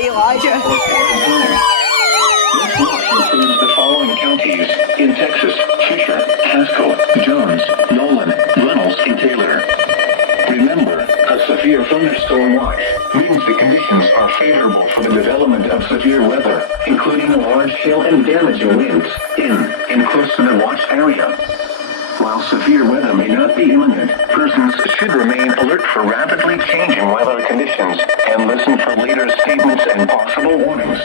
Elijah. This watch includes the following counties in Texas: Fisher, Haskell, Jones, Nolan, Reynolds, and Taylor. Remember, a severe thunderstorm watch means the conditions are favorable for the development of severe weather, including large hail and damaging winds in and close to the watch area. While severe weather may not be imminent, persons should remain alert for rapidly changing weather conditions and listen for later statements and possible warnings.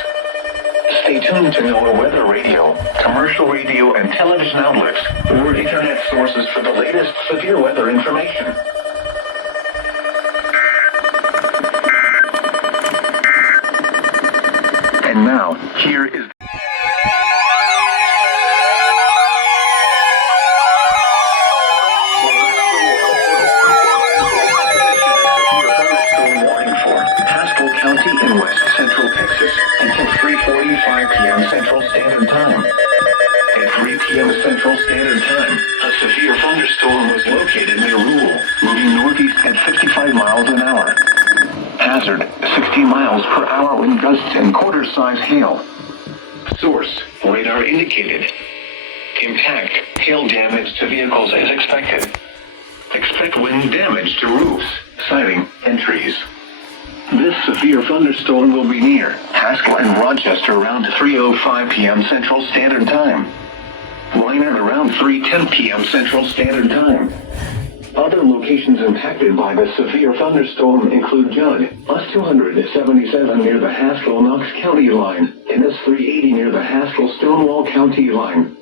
Stay tuned to NOAA weather radio, commercial radio and television outlets, or internet sources for the latest severe weather information. And now, here is County in West Central Texas until 3:45 p.m. Central Standard Time. At 3 p.m. Central Standard Time, a severe thunderstorm was located near Rule, moving northeast at 55 miles an hour. Hazard, 60 miles per hour wind gusts and quarter-size hail. Source, radar indicated. Impact, hail damage to vehicles as expected. Expect wind damage to roofs, siding, and trees. This severe thunderstorm will be near Haskell and Rochester around 3:05 p.m. Central Standard Time. Minor around 3:10 p.m. Central Standard Time. Other locations impacted by the severe thunderstorm include Judd, US-277 near the Haskell-Knox County line, and S-380 near the Haskell-Stonewall County line.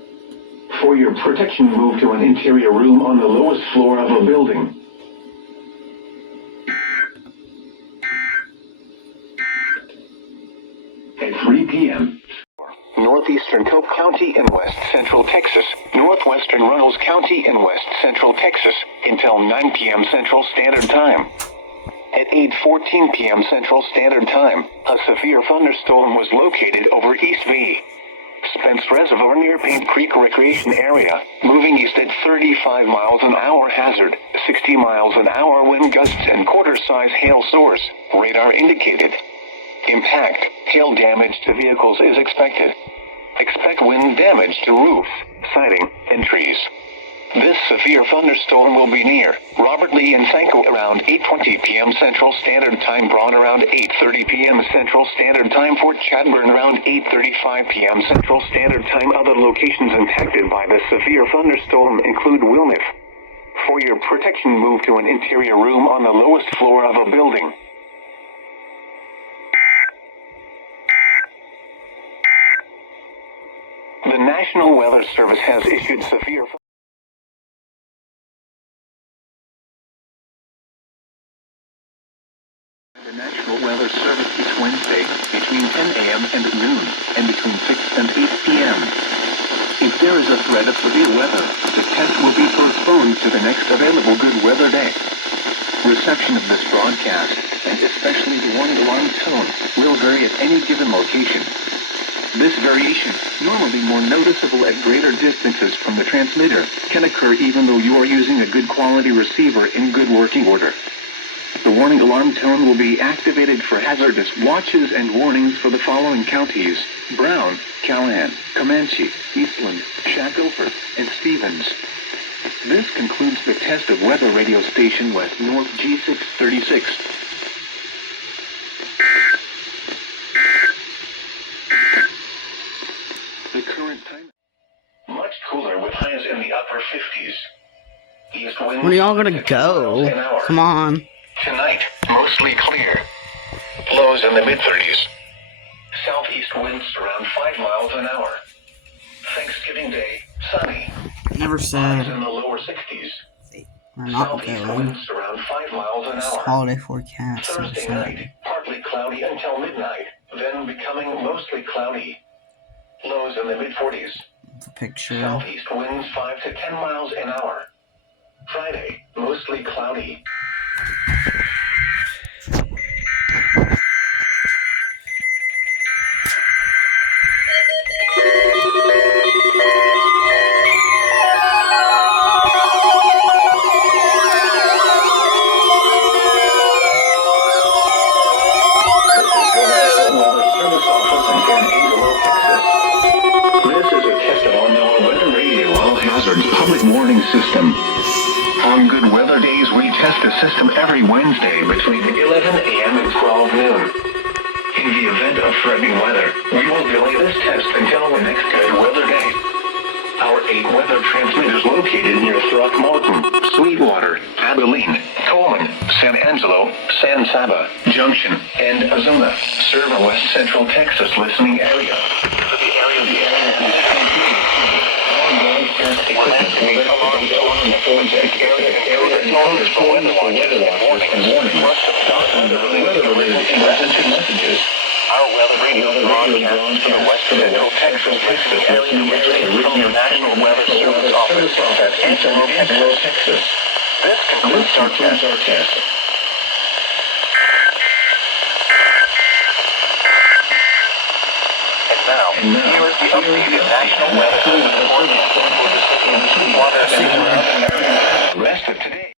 For your protection, move to an interior room on the lowest floor of a building. At 3 p.m. Northeastern Cope County in West Central Texas, Northwestern Runnels County in West Central Texas, until 9 p.m. Central Standard Time. At 8:14 p.m. Central Standard Time, a severe thunderstorm was located over East V. Spence Reservoir near Paint Creek Recreation Area, moving east at 35 miles an hour. Hazard, 60 miles an hour wind gusts and quarter-size hail. Source, radar indicated. Impact, hail damage to vehicles is expected. Expect wind damage to roofs, siding, and trees. This severe thunderstorm will be near Robert Lee and Sanko around 8:20 p.m. Central Standard Time. Braun around 8:30 p.m. Central Standard Time. Fort Chadbourne around 8:35 p.m. Central Standard Time. Other locations impacted by the severe thunderstorm include Wilmeth. For your protection, move to an interior room on the lowest floor of a building. The National Weather Service has issued severe The National Weather Service each Wednesday between 10 a.m. and noon, and between 6 and 8 p.m. If there is a threat of severe weather, the test will be postponed to the next available good weather day. Reception of this broadcast, and especially the warning alarm tone, will vary at any given location. This variation, normally more noticeable at greater distances from the transmitter, can occur even though you are using a good quality receiver in good working order. The warning alarm tone will be activated for hazardous watches and warnings for the following counties: Brown, Callahan, Comanche, Eastland, Shackelford, and Stevens. This concludes the test of Weather Radio Station West North G636. The current time much cooler with highs in the upper 50s. East winds. When are y'all gonna go? Come on. Tonight, mostly clear. Lows in the mid-30s. Southeast winds around 5 miles an hour. Thanksgiving Day, sunny. Never Highs said in the lower 60s. we're not Southeast going. winds around 5 miles an hour. Holiday forecast. Thursday night, partly cloudy until midnight, then becoming mostly cloudy. Lows in the mid-40s. The picture. Southeast winds 5 to 10 miles an hour. Friday, mostly cloudy. public warning system. On good weather days, we test the system every Wednesday between 11 a.m. and 12 noon. In the event of threatening weather, we will delay this test until the next good weather day. Our 8 weather transmitters located near Throckmorton, Sweetwater, Abilene, Coleman, San Angelo, San Saba, Junction, and Azuna serve a west central Texas listening area. For the area is transmitting all broadcast equipment made alarm tone in the forensic area included for weather watches and warnings. Weather-related emergency messages. Our weather radio broadcasts to the west central Texas listening area from the National Weather Service Office at Angelo, Texas. This concludes our test. And now, here is the updated National Weather Service forecast for the city of Sweetwater and the rest of today.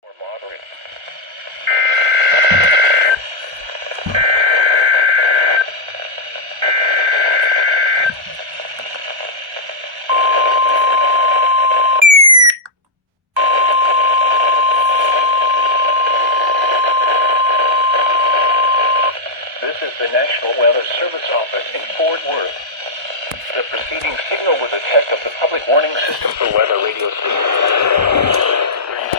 This is the National Weather Service Office in Fort Worth. The preceding signal was a test of the public warning system for weather radio station 36.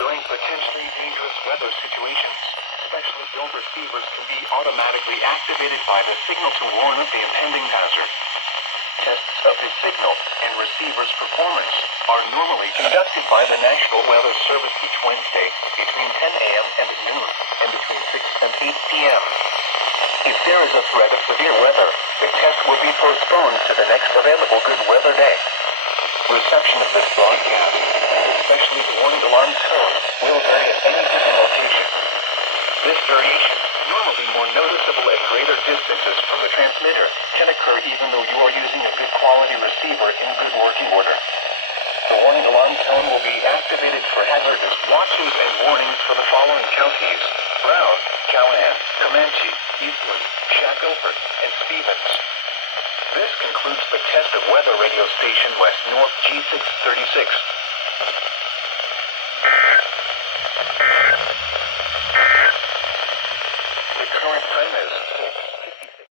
During potentially dangerous weather situations, specially built receivers can be automatically activated by the signal to warn of the impending hazard. Tests of the signal and receiver's performance are normally conducted by the National Weather Service each Wednesday between 10 a.m. and noon and between 6 and 8 p.m. If there is a threat of severe weather, the test will be postponed to the next available good weather day. Reception of this broadcast, especially the warning alarm tone, will vary at any given location. This variation, normally more noticeable at greater distances from the transmitter, can occur even though you are using a good quality receiver in good working order. The warning alarm tone will be activated for hazardous watches and warnings for the following counties: Brown, Callahan, Comanche, Eastland, Shackelford, and Stevens. This concludes the test of weather radio station West North G636.